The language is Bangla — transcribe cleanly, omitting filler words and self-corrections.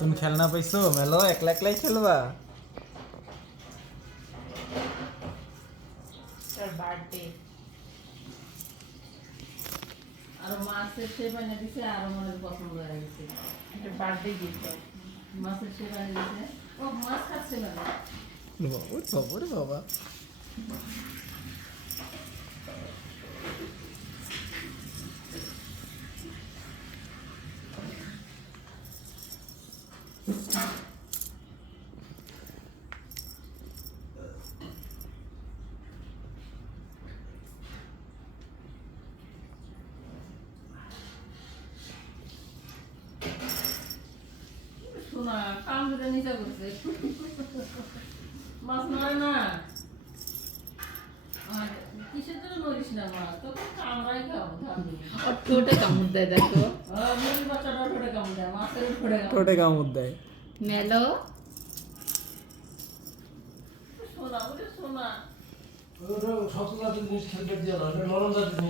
নতুন খেলনা পাইছো মেলো একলা একলাই খেলবা তার বার্থডে আর মাছের সে বানিয়ে দিছে আর মনে পছন্দ হয়ে গেছে এটা বার্থডে গিফট মাছের সে বানিয়ে দিছে ও মাছ খাচ্ছে না ওরে বাবা শোনা কাম করে নিচে করছে মাছ নয় না আর কিসের জন্য নড়িস না মাছ তোকে কামড়াই খাবো ধামি ঠোঁটে কামড় দেয় দেখো মুরগি বাচ্চাটা ঠোঁটে কামড় দেয় মাছের ঠোঁটে ঠোঁটে কামড় দেয় মেলো শোনা বলে শোনা সব জাতির জিনিস খেলতে দিয়ে না নরম জাতির